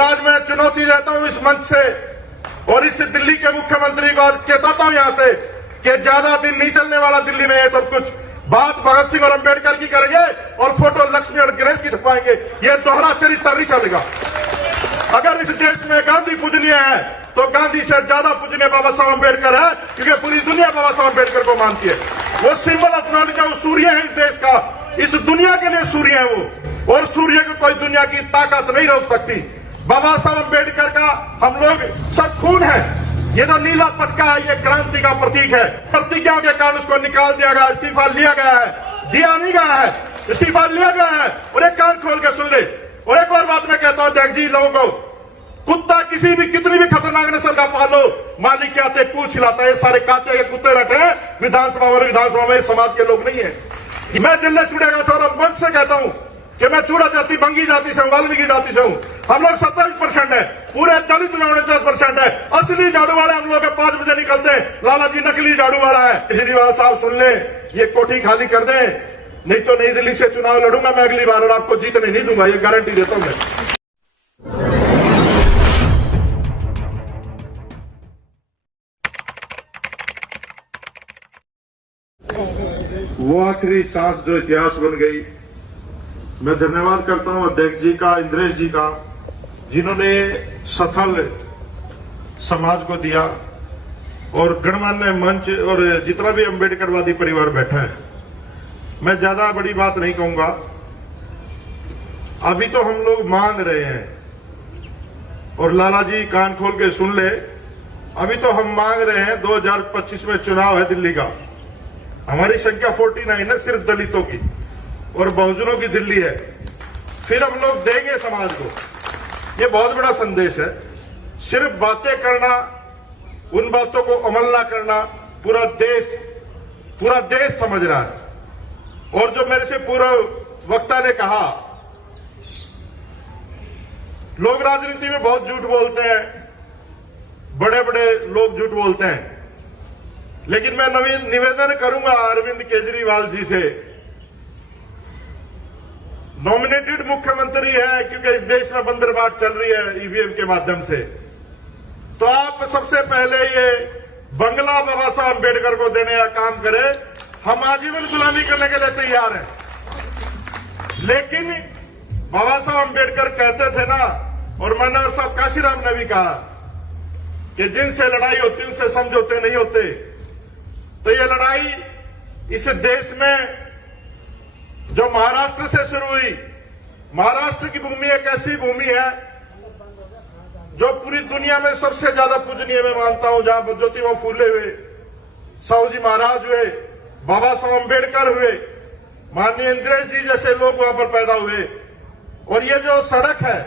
आज मैं चुनौती देता हूं इस मंच से और इस दिल्ली के मुख्यमंत्री को चेताता हूं यहां से कि ज्यादा दिन नहीं चलने वाला दिल्ली में ये सब कुछ। बात भगत सिंह और अंबेडकर की करेंगे और फोटो लक्ष्मी और गणेश की छपाएंगे, ये दोहरा चरित्र नहीं चलेगा। अगर इस देश में गांधी पूजनीय है तो गांधी से ज्यादा पूजनीय बाबा साहब अंबेडकर है, क्योंकि पूरी दुनिया बाबा साहब अंबेडकर को मानती है। वो सिंबल ऑफ नॉलेज है, वो सूर्य है इस देश का, इस दुनिया के लिए सूर्य है वो, और सूर्य को कोई दुनिया की ताकत नहीं रोक सकती। बाबा साहब अंबेडकर का हम लोग सब खून है। ये जो नीला पटका है ये क्रांति का प्रतीक है। प्रतिज्ञाओं के कारण उसको निकाल दिया गया, इस्तीफा लिया गया है, दिया नहीं गया है, इस्तीफा लिया गया है। और एक कान खोल के सुन ले। और एक और बात मैं कहता हूं देख जी लोगों को, कुत्ता किसी भी कितनी भी खतरनाक नस्ल का पालो, मालिक के आते पूछ हिलाता है। ये सारे काते के कुत्ते बैठे हैं विधानसभा में, समाज के लोग नहीं है। मैं जिले चुड़ेगा चौरा मंच से कहता हूं कि मैं चूड़ा जाति, बंगी जाति से हूं, वाल्मीकि जाति से हूं। हम लोग 27% है, पूरे दलित 49% है। असली झाड़ू वाले हम लोग 5 बजे निकलते हैं, लाला जी नकली झाड़ू वाला है। केजरीवाल साहब सुन ले, ये कोठी खाली कर दें, नहीं तो नई दिल्ली से चुनाव लड़ूंगा मैं अगली बार और आपको जीतने नहीं दूंगा, ये गारंटी देता हूं मैं। वो आखिरी सांस जो इतिहास बन गई, मैं धन्यवाद करता हूं अध्यक्ष जी का, इंद्रेश जी का, जिन्होंने सफल समाज को दिया और गणमान्य मंच और जितना भी अंबेडकरवादी परिवार बैठा है। मैं ज्यादा बड़ी बात नहीं कहूंगा। अभी तो हम लोग मांग रहे हैं और लाला जी कान खोल के सुन ले, अभी तो हम मांग रहे हैं 2025 में चुनाव है दिल्ली का। हमारी संख्या 49 है सिर्फ दलितों की और बहुजनों की दिल्ली है। फिर हम लोग देंगे समाज को, ये बहुत बड़ा संदेश है। सिर्फ बातें करना, उन बातों को अमल ना करना, पूरा देश समझ रहा है। और जो मेरे से पूर्व वक्ता ने कहा, लोग राजनीति में बहुत झूठ बोलते हैं, बड़े बड़े लोग झूठ बोलते हैं, लेकिन मैं निवेदन करूंगा अरविंद केजरीवाल जी से, नॉमिनेटेड मुख्यमंत्री है क्योंकि इस देश में बंदरबाट चल रही है ईवीएम के माध्यम से, तो आप सबसे पहले ये बंगला बाबा साहब अंबेडकर को देने का काम करें। हम आजीवन गुलामी करने के लिए तैयार हैं। लेकिन बाबा साहब अंबेडकर कहते थे ना, और मनोहर साहब काशीराम ने भी कहा कि जिनसे लड़ाई होती उनसे समझौते नहीं होते। तो ये लड़ाई इस देश में जो महाराष्ट्र से शुरू हुई, महाराष्ट्र की भूमि एक ऐसी भूमि है जो पूरी दुनिया में सबसे ज्यादा पूजनीय मैं मानता हूं, जहां ज्योतिबा फूले हुए, साहू जी महाराज हुए, बाबा साहब अंबेडकर हुए, माननीय इंद्रेश जी जैसे लोग वहां पर पैदा हुए। और ये जो सड़क है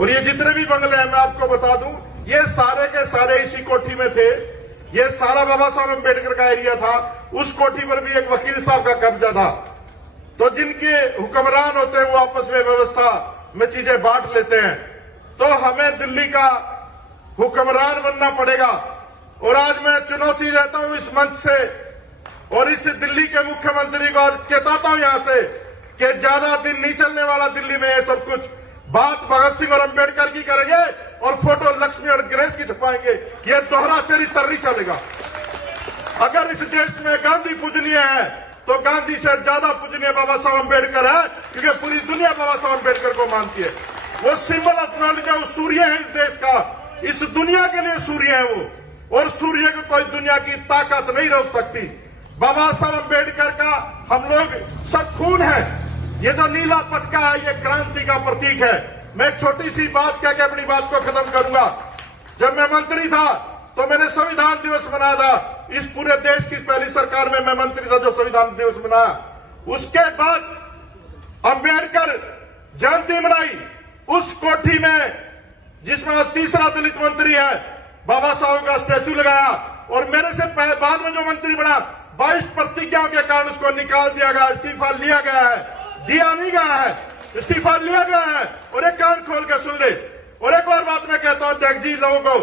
और ये जितने भी बंगले हैं, मैं आपको बता दूं, ये सारे के सारे इसी कोठी में थे। ये सारा बाबा साहब अंबेडकर का एरिया था। उस कोठी पर भी एक वकील साहब का कब्जा था। तो जिनके हुक्मरान होते हैं वो आपस में व्यवस्था में चीजें बांट लेते हैं। तो हमें दिल्ली का हुक्मरान बनना पड़ेगा। और आज मैं चुनौती देता हूं इस मंच से और इस दिल्ली के मुख्यमंत्री को चेताता हूं यहां से कि ज्यादा दिन नहीं चलने वाला दिल्ली में ये सब कुछ। बात भगत सिंह और अंबेडकर की करेंगे और फोटो लक्ष्मी और गणेश की छपाएंगे, ये दोहरा चरित्र नहीं चलेगा। अगर इस देश में गांधी पूजनीय है तो गांधी से ज्यादा पूजनीय बाबा साहब अंबेडकर है, क्योंकि पूरी दुनिया बाबा साहब अंबेडकर को मानती है। वो सिंबल ऑफ नॉलेज है, वो सूर्य है इस देश का, इस दुनिया के लिए सूर्य है वो, और सूर्य को कोई दुनिया की ताकत नहीं रोक सकती। बाबा साहब अंबेडकर का हम लोग सब खून है। ये जो नीला पटका है ये क्रांति का प्रतीक है। मैं एक छोटी सी बात कह के अपनी बात को खत्म करूंगा। जब मैं मंत्री था तो मैंने संविधान दिवस मनाया था। इस पूरे देश की पहली सरकार में मैं मंत्री था जो संविधान दिवस मनाया। उसके बाद अंबेडकर जयंती मनाई उस कोठी में जिसमें तीसरा दलित मंत्री है, बाबा साहब का स्टैचू लगाया। और मेरे से बाद में जो मंत्री बना, 22 प्रतिज्ञाओं के कारण उसको निकाल दिया गया, इस्तीफा लिया गया है, दिया नहीं गया है, इस्तीफा लिया गया है। और एक कान खोल के सुन ले। और एक और बात मैं कहता हूं अध्यक्ष जी लोगों को,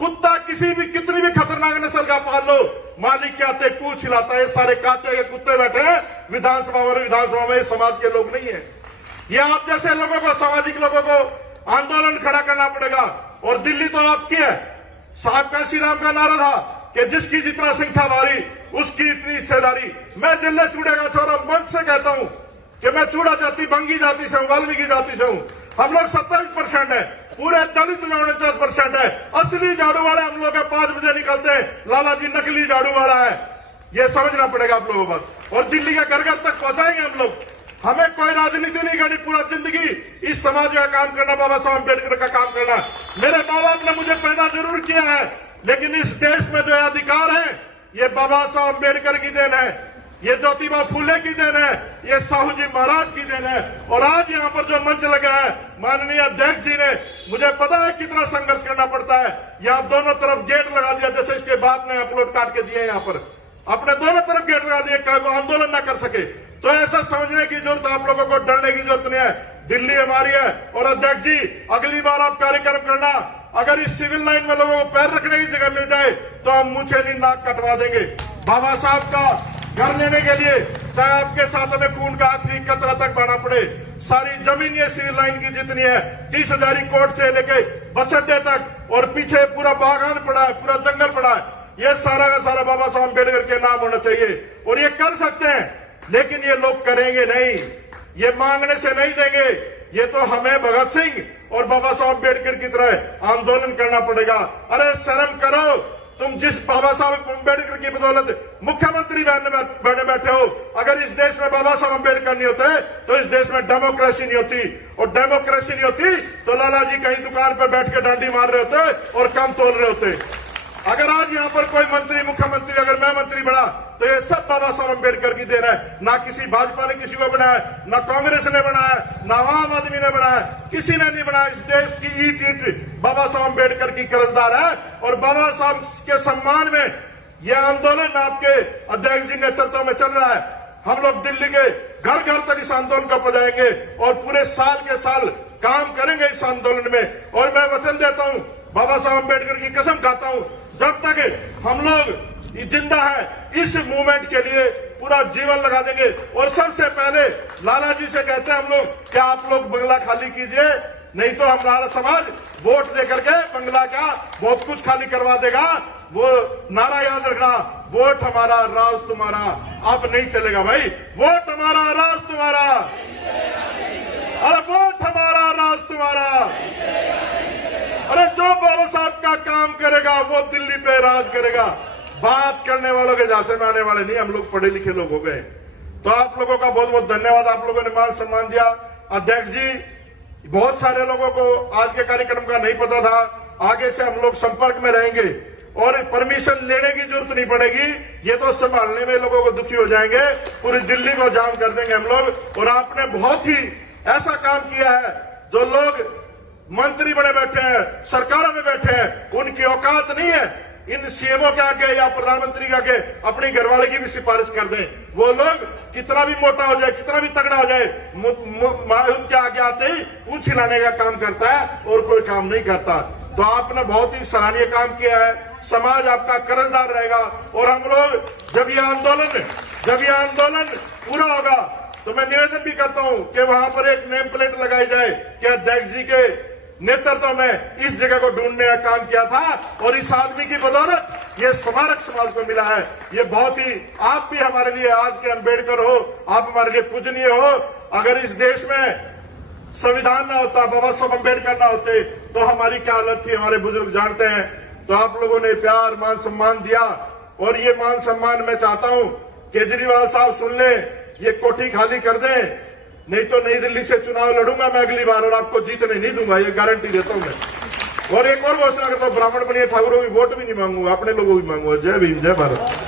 कुत्ता किसी भी कितनी भी खतरनाक नस्ल का पाल लो, मालिक के आते पूछ हिलाता है। सारे काते के कुत्ते बैठे हैं विधानसभा में, समाज के लोग नहीं है। ये आप जैसे लोगों को, सामाजिक लोगों को आंदोलन खड़ा करना पड़ेगा। और दिल्ली तो आपकी है। साहब का श्री राम का नारा था कि जिसकी जितना संख्या भारी उसकी इतनी हिस्सेदारी। मैं जिले चूड़ेगा छोरा मंच से कहता हूं कि मैं चूड़ा जाति, बंगी जाति से हूं, वाल्मीकि जाति से हूं। हम लोग 27% है, पूरे दलित 49% है। असली झाड़ू वाले हम लोग 5 बजे निकलते हैं, लाला जी नकली झाड़ू वाला है। ये समझना पड़ेगा आप लोगों को। और दिल्ली के घर घर तक पहुंचाएंगे हम लोग। हमें कोई राजनीति नहीं करनी, पूरा जिंदगी इस समाज का काम करना, बाबा साहब अम्बेडकर का काम करना। मेरे माँ बाप ने मुझे पैदा जरूर किया है, लेकिन इस देश में जो अधिकार है ये बाबा साहब अम्बेडकर की देन है, ये ज्योतिबा फूले की देन है, ये साहू जी महाराज की देन है। और आज यहाँ पर जो मंच लगा है माननीय अध्यक्ष जी ने, मुझे पता है कितना संघर्ष करना पड़ता है। यहाँ दोनों तरफ गेट लगा दिया, जैसे इसके बाप ने अपलोड काट के दिए, यहाँ पर अपने दोनों तरफ गेट लगा दिए, आंदोलन ना कर सके। तो ऐसा समझने की जरूरत, आप लोगों को डरने की जरूरत नहीं है। दिल्ली हमारी है। और अध्यक्ष जी, अगली बार आप कार्यक्रम करना, अगर इस सिविल लाइन में लोगों को पैर रखने की जगह मिल जाए तो हम मुझे नहीं नाक कटवा देंगे। बाबा साहब का घर लेने के लिए चाहे आपके साथ हमें खून का आखिरी कतरा तक बहाना पड़े, सारी जमीन ये सिविल लाइन की जितनी है 30,000 कोर्ट से लेके बस अड्डे तक, और पीछे पूरा बागान पड़ा है, पूरा जंगल पड़ा है, ये सारा का सारा बाबा साहब अम्बेडकर के नाम होना चाहिए। और ये कर सकते हैं, लेकिन ये लोग करेंगे नहीं, ये मांगने से नहीं देंगे। ये तो हमें भगत सिंह और बाबा साहब अम्बेडकर की तरह आंदोलन करना पड़ेगा। अरे शर्म करो, तुम जिस बाबा साहब अम्बेडकर की बदौलत मुख्यमंत्री बने बैठे हो। अगर इस देश में बाबा साहब अम्बेडकर नहीं होते तो इस देश में डेमोक्रेसी नहीं होती, और डेमोक्रेसी नहीं होती तो लाला जी कहीं दुकान पर बैठ के डांडी मार रहे होते और कम तोल रहे होते। अगर आज यहाँ पर कोई मंत्री, मुख्यमंत्री, अगर मैं मंत्री बना तो ये सब बाबा साहब अम्बेडकर की देन है। ना किसी भाजपा ने किसी को बनाया, ना कांग्रेस ने बनाया, ना आम आदमी ने बनाया, किसी ने नहीं बनाया। इस देश की ईट बाबा साहब अम्बेडकर की कर्जदार है। और बाबा साहब के सम्मान में यह आंदोलन आपके अध्यक्ष जी नेतृत्व में चल रहा है। हम लोग दिल्ली के घर घर तक इस आंदोलन को पहुंचाएंगे और पूरे साल के साल काम करेंगे इस आंदोलन में। और मैं वचन देता हूं, बाबा साहब अम्बेडकर की कसम खाता हूं, जब तक हम लोग जिंदा है इस मूवमेंट के लिए पूरा जीवन लगा देंगे। और सबसे पहले लाला जी से कहते हैं हम लोग, क्या आप लोग बंगला खाली कीजिए, नहीं तो हमारा समाज वोट दे करके बंगला का बहुत कुछ खाली करवा देगा। वो नारा याद रखना, वोट हमारा राज तुम्हारा। अब नहीं चलेगा भाई, वोट हमारा राज तुम्हारा, अरे वोट हमारा राज तुम्हारा। अरे जो बाबा साहब का काम करेगा वो दिल्ली पे राज करेगा। बात करने वालों के झांसे में आने वाले नहीं, हम लोग पढ़े लिखे लोग हो गए। तो आप लोगों का बहुत बहुत धन्यवाद, आप लोगों ने मान सम्मान दिया। अध्यक्ष जी, बहुत सारे लोगों को आज के कार्यक्रम का नहीं पता था, आगे से हम लोग संपर्क में रहेंगे और परमिशन लेने की जरूरत नहीं पड़ेगी। ये तो संभालने में लोगों को दुखी हो जाएंगे, पूरी दिल्ली को जाम कर देंगे हम लोग। और आपने बहुत ही ऐसा काम किया है, जो लोग मंत्री बने बैठे हैं, सरकारों में बैठे हैं, उनकी औकात नहीं है इन सीएमओ के आगे या प्रधानमंत्री के आगे अपनी घरवाले की भी सिफारिश कर दें। वो लोग कितना भी मोटा हो जाए, कितना भी तगड़ा हो जाए, उनके आगे आते ही पूंछ हिलाने का काम करता है और कोई काम नहीं करता। तो आपने बहुत ही सराहनीय काम किया है, समाज आपका कर्जदार रहेगा। और हम लोग जब ये आंदोलन पूरा होगा तो मैं निवेदन भी करता हूं कि वहां पर एक नेम प्लेट लगाई जाए कि अध्यक्ष जी के नेतृत्व में इस जगह को ढूंढने का काम किया था और इस आदमी की बदौलत ये स्मारक समाज को मिला है। ये बहुत ही, आप भी हमारे लिए आज के अम्बेडकर हो, आप हमारे लिए पूजनीय हो। अगर इस देश में संविधान ना होता, बाबा साहब अम्बेडकर ना होते तो हमारी क्या हालत थी, हमारे बुजुर्ग जानते हैं। तो आप लोगों ने प्यार, मान सम्मान दिया, और ये मान सम्मान मैं चाहता हूं केजरीवाल साहब सुन ले, ये कोठी खाली कर दें, नहीं तो नई दिल्ली से चुनाव लड़ूंगा मैं अगली बार और आपको जीतने नहीं दूंगा, ये गारंटी देता हूं मैं। और एक और घोषणा करता हूं, ब्राह्मण बनिए ठाकुरों की वोट भी नहीं मांगूंगा, अपने लोगों की मांगूंगा। जय भीम, जय भारत।